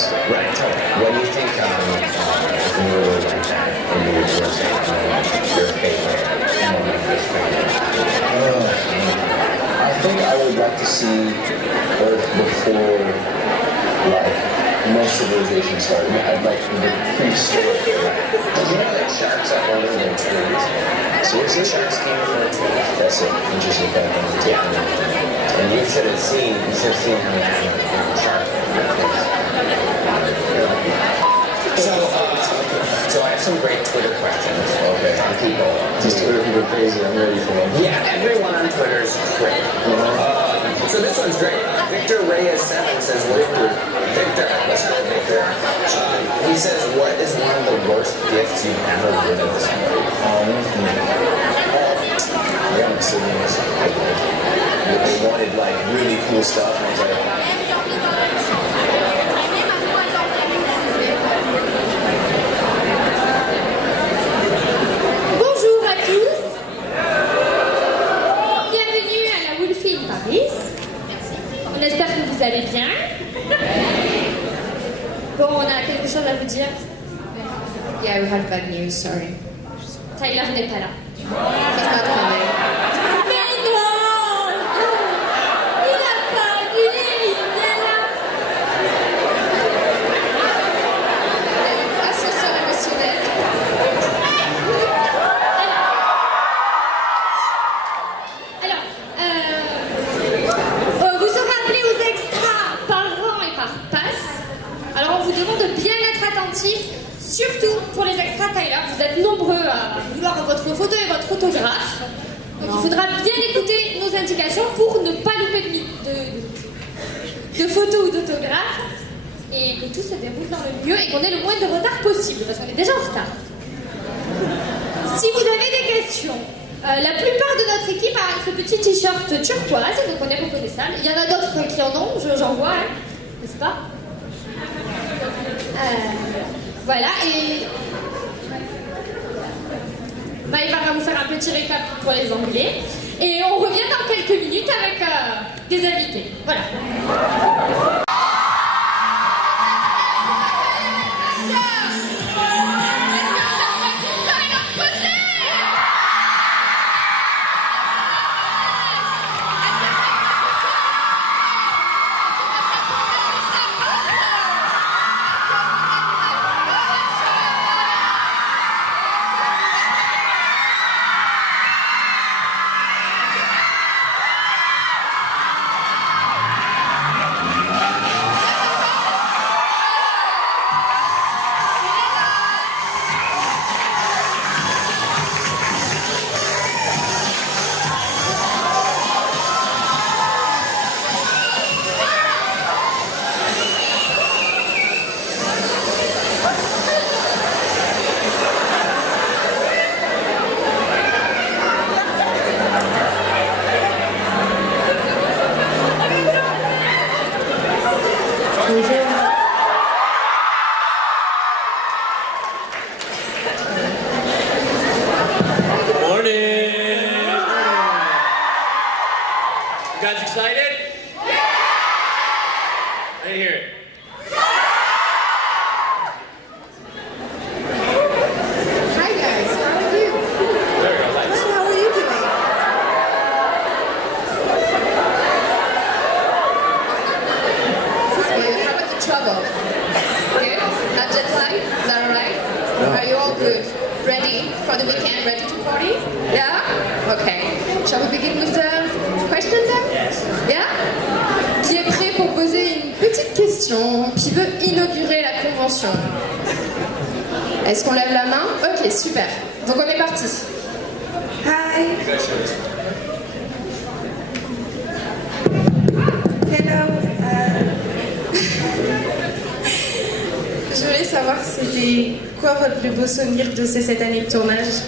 Yes, right. What do you think if you were like that and you were just your favorite moment of this training? I think I would like to see Earth before, like, most civilization started. I'd like the prehistoric. Did you know that sharks are older than trees? Seriously? Sharks came from trees. That's an interesting fact. Yeah. And you should have seen how that shark So I have some great Twitter questions. Okay. From people. These Twitter people are crazy. I'm ready for them. Yeah, everyone on Twitter is great. So this one's great. Victor Reyes 7 says, Victor, let's go Victor. He says, what is one of the worst gifts you've ever given to somebody? Yeah, my siblings. They wanted like really cool stuff, and I was like, Bonjour à tous. Bienvenue à la Wolfies in Paris. On espère que vous allez bien. Bon, on a quelque chose à vous dire. Yeah, we have bad news, sorry. Tyler n'est pas là. He's not coming. Mais non! Il a pas dit, il est là. Ascenseur émotionnel. Alors, vous serez appelés aux extras par rang et par passe. Alors, on vous demande de bien être attentifs, surtout pour les extras Tyler. Vous êtes nombreux à vouloir votre photo et votre autographe. Donc, il faudra bien écouter nos indications pour ne pas louper de photos ou d'autographes et que tout se déroule dans le mieux et qu'on ait le moins de retard possible parce qu'on est déjà en retard. Si vous avez des questions, la plupart de notre équipe a ce petit t-shirt turquoise, donc on est reconnaissable. Il y en a d'autres qui en ont, j'en vois, hein, n'est-ce pas? Voilà, et Maëva va vous faire un petit récap pour les Anglais. Et on revient dans quelques minutes avec des invités. Voilà. You guys excited? Yeah! I didn't hear it. Hi guys, how are you? There we go, thanks. Good, how are you doing? This is good. How about the travel? Good? Not jet lag? Is that alright? No. Are you all good? Ready for the weekend? Ready to party? Yeah? Okay. Shall we begin with the questions then? Yeah? Qui est prêt pour poser une petite question? Qui veut inaugurer la convention? Est-ce qu'on lève la main? Ok, super. Donc on est parti. Hi. Hello. Je voulais savoir c'était quoi votre plus beau souvenir de ces 7 années de tournage?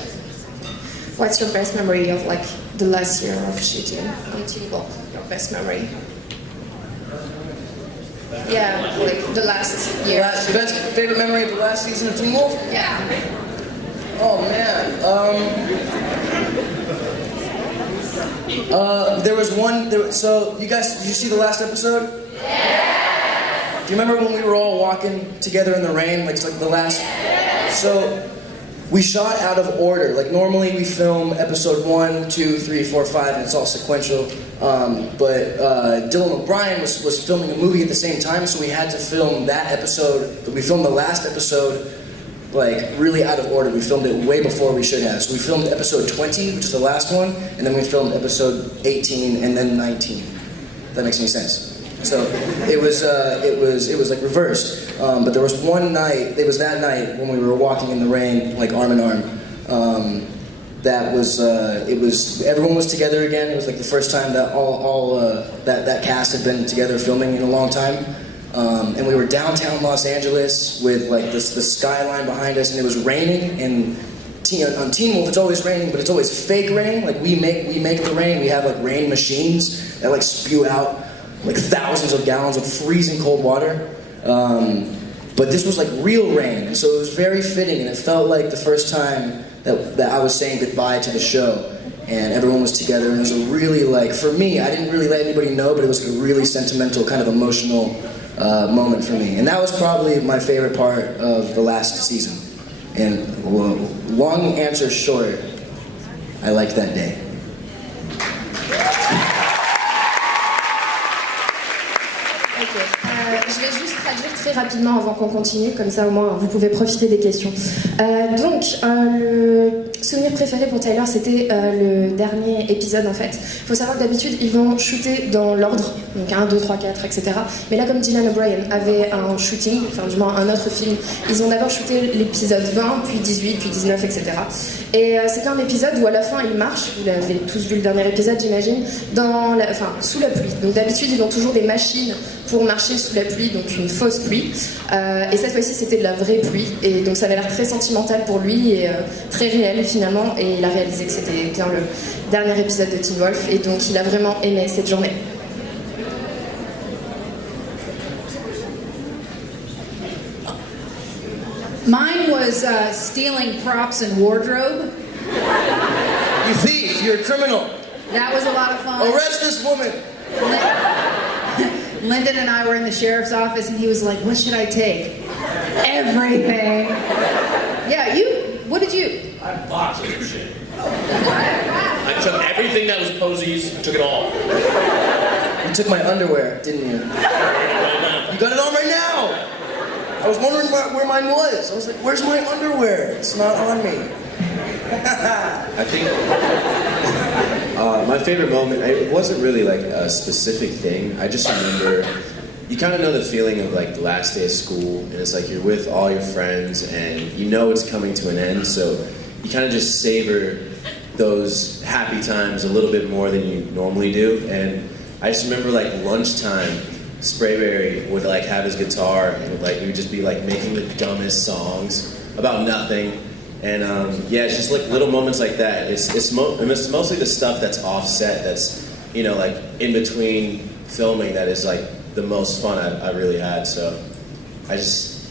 What's your best memory of like the last year of shooting on Teen Wolf? Your best memory? Yeah, like the last year. Best favorite memory of the last season of Teen Wolf? Yeah. Oh man. There was one. So you guys, did you see the last episode? Yes. Do you remember when we were all walking together in the rain, like the last? So we shot out of order. Like normally we film episode 1, 2, 3, 4, 5, and it's all sequential. But Dylan O'Brien was filming a movie at the same time, so we had to film that episode. We filmed the last episode like really out of order. We filmed it way before we should have. So we filmed episode 20, which is the last one, and then we filmed episode 18 and then 19. If that makes any sense. So it was like reversed. But there was one night, it was that night when we were walking in the rain, like arm in arm. Everyone was together again. It was like the first time that that cast had been together filming in a long time. And we were downtown Los Angeles with like the skyline behind us, and it was raining. And on Teen Wolf, it's always raining, but it's always fake rain. Like we make the rain. We have like rain machines that like spew out like thousands of gallons of freezing cold water. But this was like real rain, and so it was very fitting, and it felt like the first time that I was saying goodbye to the show, and everyone was together, and it was a really like, for me, I didn't really let anybody know, but it was a really sentimental, kind of emotional moment for me. And that was probably my favorite part of the last season. And long answer short, I liked that day. Je vais juste traduire très rapidement avant qu'on continue, comme ça au moins vous pouvez profiter des questions. Le souvenir préféré pour Tyler, c'était le dernier épisode en fait. Il faut savoir que d'habitude ils vont shooter dans l'ordre, donc 1, 2, 3, 4, etc. Mais là, comme Dylan O'Brien avait un shooting, enfin du moins un autre film, ils ont d'abord shooté l'épisode 20, puis 18, puis 19, etc. Et c'était un épisode où à la fin il marche, vous l'avez tous vu le dernier épisode j'imagine, sous la pluie. Donc d'habitude ils ont toujours des machines pour marcher sous la pluie, donc une fausse pluie. Et cette fois-ci c'était de la vraie pluie, et donc ça avait l'air très sentimental pour lui et très réel finalement, et il a réalisé que c'était bien le dernier épisode de Teen Wolf, et donc il a vraiment aimé cette journée. Mine was stealing props and wardrobe. You thief, you're a criminal. That was a lot of fun. Arrest this woman. Lyndon and I were in the sheriff's office, and he was like, "What should I take?" Everything. Yeah, what did you? I boxed of shit. I took everything that was Posey's, I took it all. You took my underwear, didn't you? You got it on right now. I was wondering where mine was. I was like, where's my underwear? It's not on me. I think my favorite moment, it wasn't really like a specific thing. I just remember, you kind of know the feeling of like the last day of school, and it's like you're with all your friends and you know it's coming to an end, so you kind of just savor those happy times a little bit more than you normally do. And I just remember like lunchtime, Sprayberry would like have his guitar, and like we would just be like making the dumbest songs about nothing. And yeah, it's just like little moments like that. It's mostly the stuff that's offset, that's, you know, like in between filming, that is like the most fun I really had. So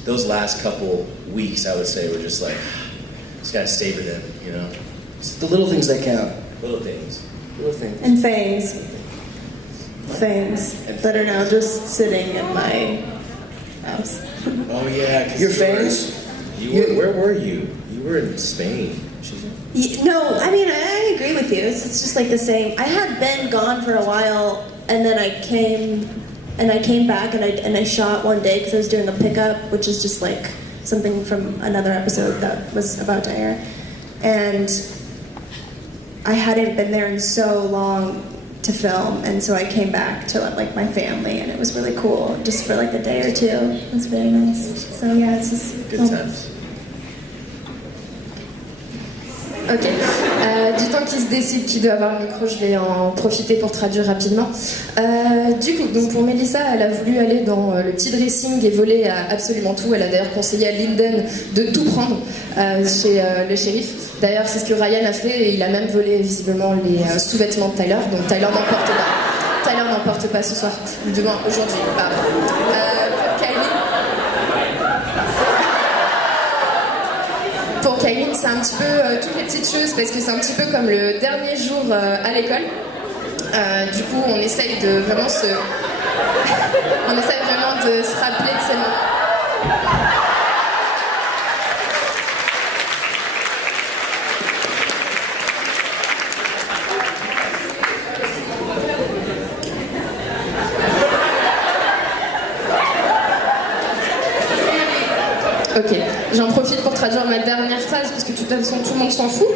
those last couple weeks, I would say, were just like, just gotta savor them, you know. It's the little things that count. Little things. Little things. And things that are now just sitting in my house. Oh yeah, 'cause Your fangs? Where were you? You were in Spain. No, I mean, I agree with you. It's just like the same. I had been gone for a while, and then I came back, and I shot one day because I was doing a pickup, which is just like something from another episode that was about to air. And I hadn't been there in so long to film, and so I came back to like my family, and it was really cool just for like a day or two. It was very nice. So yeah, it's just Good times. Ok. Du temps qu'il se décide qui doit avoir le micro, je vais en profiter pour traduire rapidement. Du coup, donc pour Melissa, elle a voulu aller dans le petit dressing et voler absolument tout. Elle a d'ailleurs conseillé à Lyndon de tout prendre chez le shérif. D'ailleurs, c'est ce que Ryan a fait, et il a même volé visiblement les sous-vêtements de Tyler. Donc Tyler n'emporte pas. Tyler n'emporte pas ce soir. Demain, aujourd'hui, pardon. Pour Kylie, c'est un petit peu toutes les petites choses, parce que c'est un petit peu comme le dernier jour à l'école. Du coup, on essaye de vraiment se On essaie vraiment de se rappeler de ces moments. Ok, j'en profite pour traduire ma dernière phrase parce que de toute façon tout le monde s'en fout.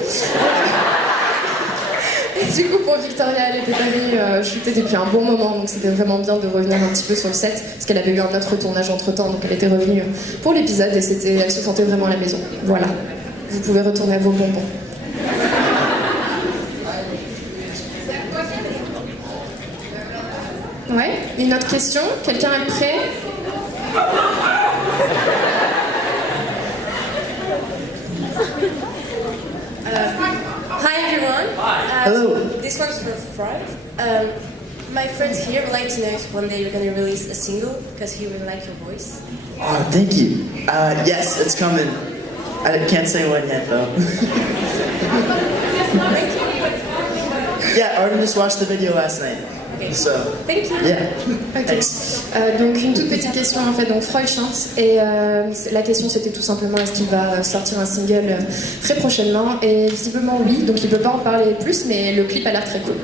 Et du coup pour Victoria, elle était allée shooter depuis un bon moment, donc c'était vraiment bien de revenir un petit peu sur le set parce qu'elle avait eu un autre tournage entre temps, donc elle était revenue pour l'épisode et elle se sentait vraiment à la maison. Voilà, vous pouvez retourner à vos bonbons. Ouais, une autre question? Quelqu'un est prêt? Hi everyone. Hello. This one's for Fred. My friends here would like to know if one day you're going to release a single because he really likes your voice. Oh, thank you. Yes, it's coming. I can't say when yet, though. Yeah, Arden just watched the video last night. Okay. So, Thank you. yeah. Ok. Thanks. Donc une toute petite question en fait. Donc Freud chante et la question c'était tout simplement est-ce qu'il va sortir un single très prochainement et visiblement oui. Donc il peut pas en parler plus mais le clip a l'air très cool.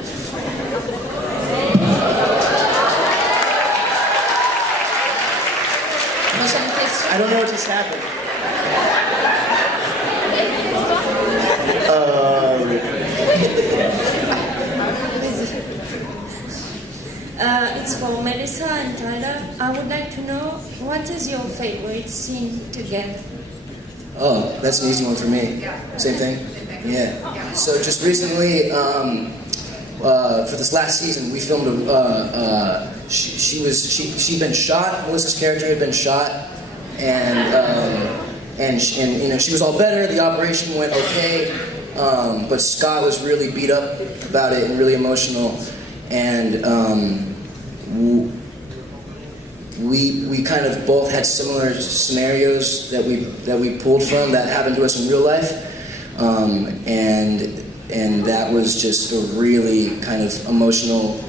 Prochaine question. I don't know what just happened. It's for Melissa and Tyler. I would like to know what is your favorite scene together? Oh, that's an easy one for me. Same thing? Yeah. So just recently, for this last season, we filmed she'd been shot, Melissa's character had been shot, and you know, she was all better, the operation went okay, but Scott was really beat up about it and really emotional, and we kind of both had similar scenarios that we pulled from that happened to us in real life, and that was just a really kind of emotional,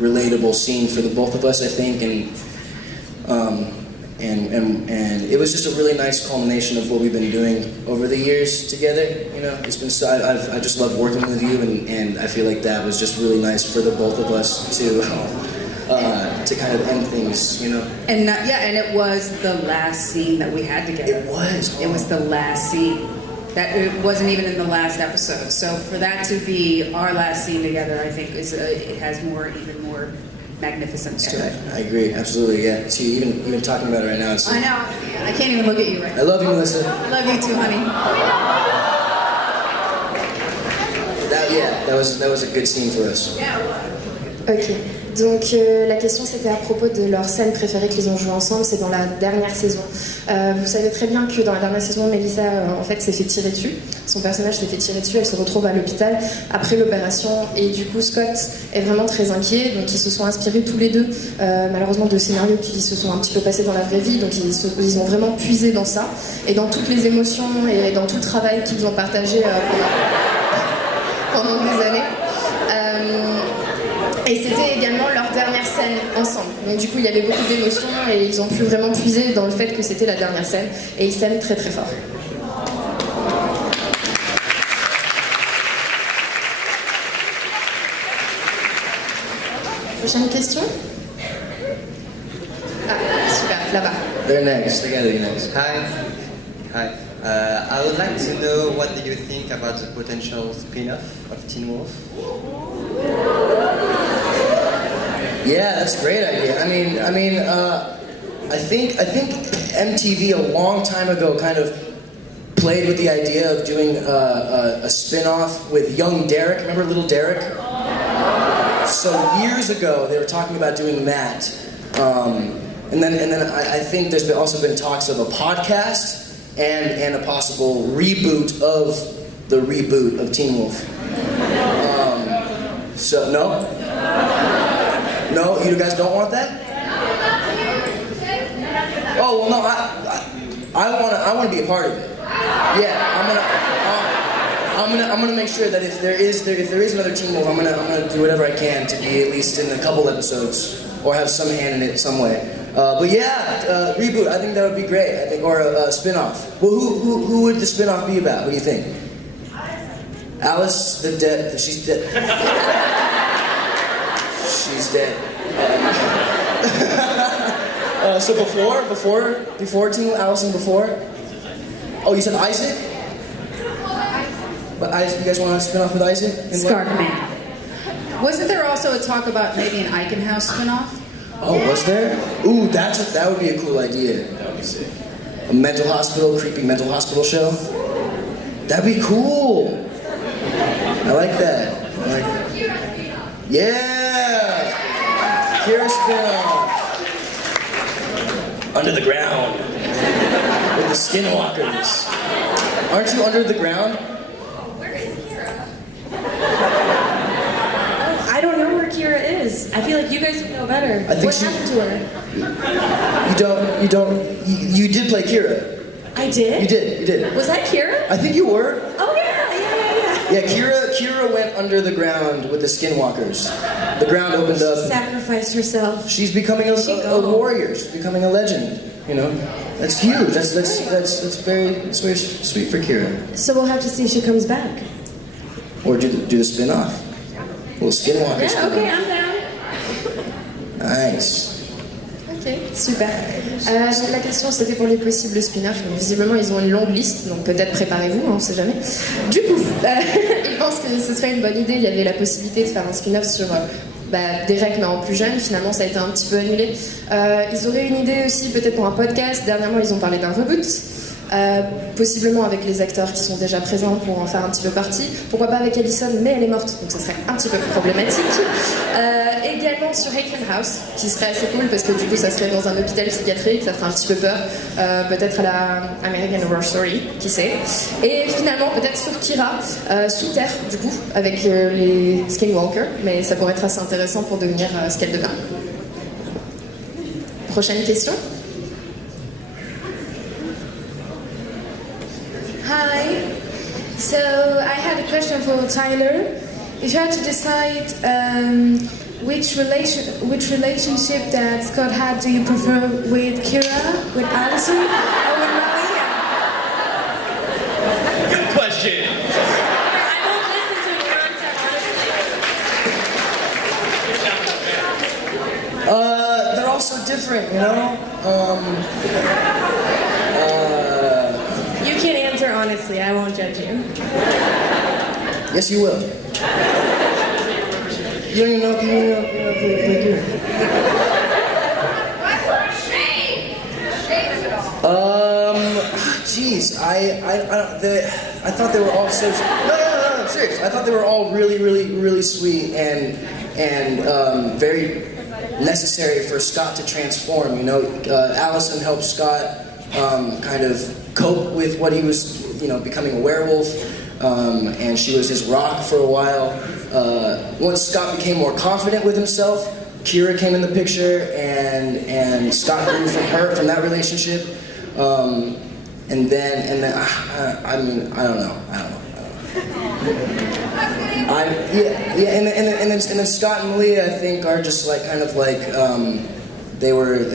relatable scene for the both of us, I think, and it was just a really nice culmination of what we've been doing over the years together. You know, it's been so I just love working with you, and I feel like that was just really nice for the both of us to kind of end things, you know. And and it was the last scene that we had together. It was. It was the last scene. That it wasn't even in the last episode. So for that to be our last scene together, I think it has even more magnificence to it. I agree, absolutely. Yeah. See, even talking about it right now, it's. I know. I can't even look at you right now. I love you, Melissa. I love you too, honey. That was a good scene for us. Ok. Donc la question c'était à propos de leur scène préférée qu'ils ont joué ensemble, c'est dans la dernière saison. Vous savez très bien que dans la dernière saison, Melissa en fait s'est fait tirer dessus. Son personnage s'est fait tirer dessus, elle se retrouve à l'hôpital après l'opération et du coup Scott est vraiment très inquiet. Donc ils se sont inspirés tous les deux malheureusement de scénarios qui se sont un petit peu passés dans la vraie vie. Donc ils ont vraiment puisé dans ça et dans toutes les émotions et dans tout le travail qu'ils ont partagé pendant des années. Et c'était également leur dernière scène ensemble. Donc du coup, il y avait beaucoup d'émotions et ils ont pu vraiment puiser dans le fait que c'était la dernière scène. Et ils s'aiment très très fort. Prochaine question? Ah, super, là-bas. They're next. They gotta be next. Hi. I would like to know what do you think about the potential spin-off of Teen Wolf? Yeah, that's a great idea. I think MTV a long time ago kind of played with the idea of doing a spin-off with young Derek. Remember little Derek? So years ago they were talking about doing that, and then I think there's also been talks of a podcast and a possible reboot of the reboot of Teen Wolf. So no. No, you guys don't want that? Oh well, no. I want to be a part of it. Yeah, I'm gonna make sure that if there is another Teen Wolf, I'm gonna do whatever I can to be at least in a couple episodes. or have some hand in it some way. But yeah, reboot. I think that would be great. I think, or a spin-off. Well, who would the spin-off be about? Who do you think? Alice, the dead. She's dead. She's dead. So before Teen Allison, before. Oh, you said Isaac? But Isaac, you guys want to spin off with Isaac? Scarfman. Wasn't there also a talk about maybe an Eichen House spin-off? Oh, was there? Ooh, that would be a cool idea. That would be sick. A mental hospital, creepy mental hospital show. That'd be cool. I like that. Yeah! Kira spin-off. Under the ground. With the skinwalkers. Aren't you under the ground? Where is Kira? I don't know where Kira is. I feel like you guys would know better. What happened to her? You did play Kira. I did? You did. Was that Kira? I think you were. Oh yeah. Yeah, Kira went under the ground with the skinwalkers. The ground opened up. She sacrificed herself. She's becoming a warrior. She's becoming a legend. You know, that's huge. That's very sweet for Kira. So we'll have to see if she comes back. Or do the spin-off. Little skinwalker. Yeah, okay, I'm down. Nice. Ok, super. Donc la question c'était pour les possibles spin-offs. Visiblement ils ont une longue liste, donc peut-être préparez-vous, on sait jamais. Du coup, ils pensent que ce serait une bonne idée. Il y avait la possibilité de faire un spin-off sur Derek mais en plus jeune. Finalement ça a été un petit peu annulé. Ils auraient une idée aussi peut-être pour un podcast. Dernièrement ils ont parlé d'un reboot. Possiblement avec les acteurs qui sont déjà présents pour en faire un petit peu partie. Pourquoi pas avec Allison, mais elle est morte, donc ça serait un petit peu problématique. Également sur Acteurs House, qui serait assez cool parce que du coup ça serait dans un hôpital psychiatrique, ça ferait un petit peu peur. Peut-être à la American Horror Story, qui sait. Et finalement peut-être sur Kira, sous terre du coup, avec les Skinwalkers, mais ça pourrait être assez intéressant pour devenir ce qu'elle devient. Prochaine question. Hi. So I had a question for Tyler. If you had to decide which relationship that Scott had, do you prefer with Kira, with Allison, or with Maria? Good question. I won't listen to the content, honestly. They're all so different, you know? You can answer honestly, I won't judge you. Yes, you will. You don't even know Kira. Jeez, I thought they were all so. No, I'm serious. I thought they were all really sweet and very necessary for Scott to transform. You know, Allison helped Scott kind of cope with what he was, becoming a werewolf, and she was his rock for a while. Once Scott became more confident with himself, Kira came in the picture, and Scott grew from that relationship. And then I don't know. And then Scott and Malia, I think, are just they were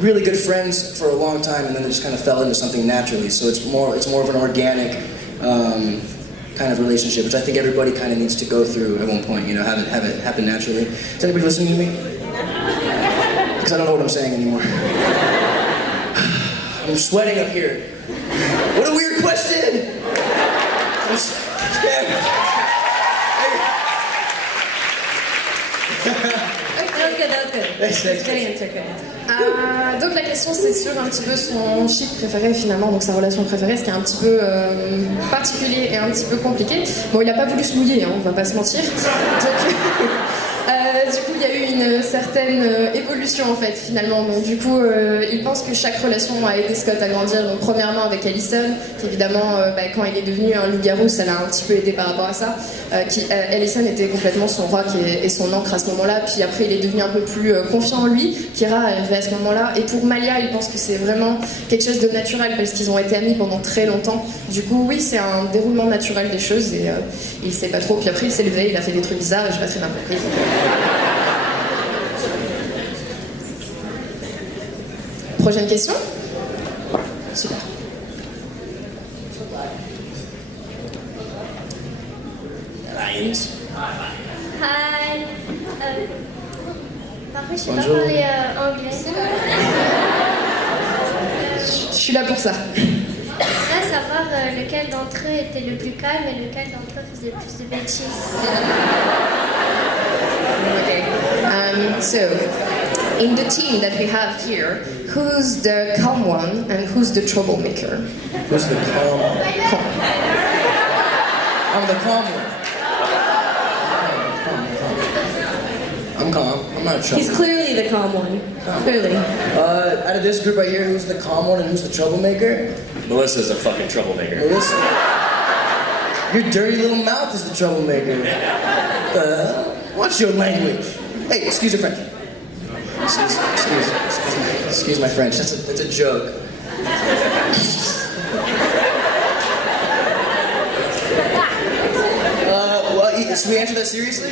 really good friends for a long time, and then they just kind of fell into something naturally. So it's more of an organic kind of relationship, which I think everybody kind of needs to go through at one point. Have it happen naturally. Is anybody listening to me? Because I don't know what I'm saying anymore. I'm sweating up here. What a weird question! I'm scared. That was good. Good answer. Donc la question c'est sur un petit peu son chic préféré finalement, donc sa relation préférée, ce qui est un petit peu particulier et un petit peu compliqué. Bon, il n'a pas voulu se mouiller, on va pas se mentir. Donc, du coup, il y a eu une certaine évolution en fait finalement. Donc du coup, il pense que chaque relation a aidé Scott à grandir. Donc premièrement avec Allison, qui évidemment, quand il est devenu un loup-garou, ça l'a un petit peu aidé par rapport à ça. Allison était complètement son rock et son ancre à ce moment-là. Puis après, il est devenu un peu plus confiant en lui. Kira est arrivée à ce moment-là. Et pour Malia, il pense que c'est vraiment quelque chose de naturel parce qu'ils ont été amis pendant très longtemps. Du coup, oui, c'est un déroulement naturel des choses et il sait pas trop. Puis après, il s'est levé, il a fait des trucs bizarres et j'ai pas très bien compris. prochaine question. Super. Lions. Hi. Par contre, je sais pas Bonjour. parler anglais. Je suis là pour ça. J'aimerais savoir lequel d'entre eux était le plus calme et lequel d'entre eux faisait plus de bêtises. Okay. So, in the team that we have here, who's the calm one and who's the troublemaker? Who's the calm? I'm the calm one. I'm calm. I'm not trouble. He's clearly the calm one. Clearly. Out of this group right here, who's the calm one and who's the troublemaker? Melissa's a fucking troublemaker. Melissa. Your dirty little mouth is the troublemaker. What's your language? Hey, excuse your French. Excuse my French. That's a joke. Should we answer that seriously?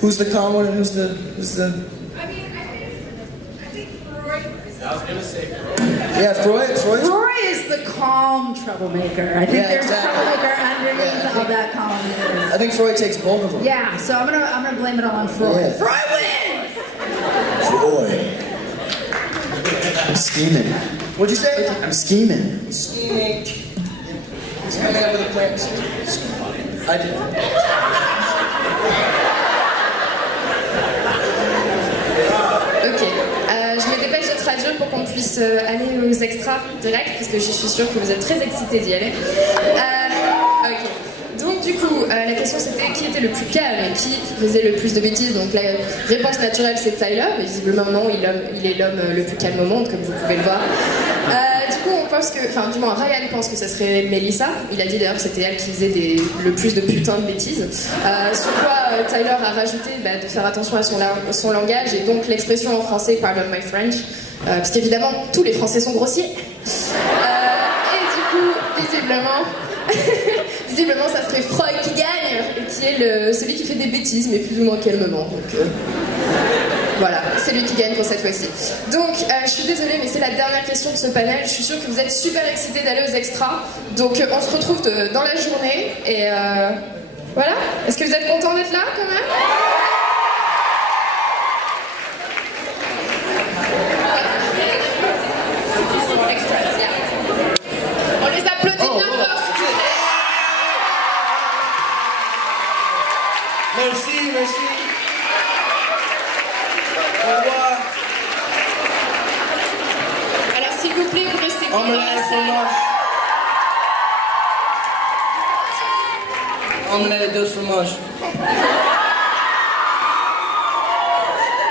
Who's the calm one and who's the? I was gonna say Freud. Yeah, Freud. Roy is the calm troublemaker. I think Yeah, there's exactly. a troublemaker underneath Yeah, all that calmness. I think Freud takes both of them. Yeah, so I'm gonna blame it all on Freud. Yeah. Freud wins! Freud. I'm scheming. What'd you say? I'm scheming. Scheming. He's coming up with a plan. I did. Ok, je me dépêche de traduire pour qu'on puisse aller aux extras direct, parce que je suis sûre que vous êtes très excités d'y aller. Ok, donc du coup, la question c'était qui était le plus calme et qui faisait le plus de bêtises. Donc la réponse naturelle c'est Tyler, mais visiblement non, il est l'homme le plus calme au monde, comme vous pouvez le voir. Du coup, on pense que, enfin, du moins, Ryan pense que ça serait Melissa. Il a dit d'ailleurs que c'était elle qui faisait le plus de putains de bêtises. Sur quoi Tyler a rajouté de faire attention à son langage et donc l'expression en français pardon my French, parce qu'évidemment tous les Français sont grossiers. Et du coup, visiblement, ça serait Freud qui gagne et qui est celui qui fait des bêtises, mais plus ou moins calmement. Donc, voilà, c'est lui qui gagne pour cette fois-ci. Donc, je suis désolée, mais c'est la dernière question de ce panel. Je suis sûre que vous êtes super excités d'aller aux extras. Donc, on se retrouve dans la journée. Et voilà. Est-ce que vous êtes contents d'être là, quand même? On les applaudit bien fort, s'il vous plaît. Merci. Au revoir. Alors, s'il vous plaît, vous restez bien dans la salle. Omelette et 2 fromages.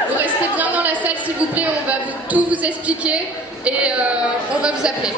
Vous restez bien dans la salle, s'il vous plaît. On va tout vous expliquer et on va vous appeler.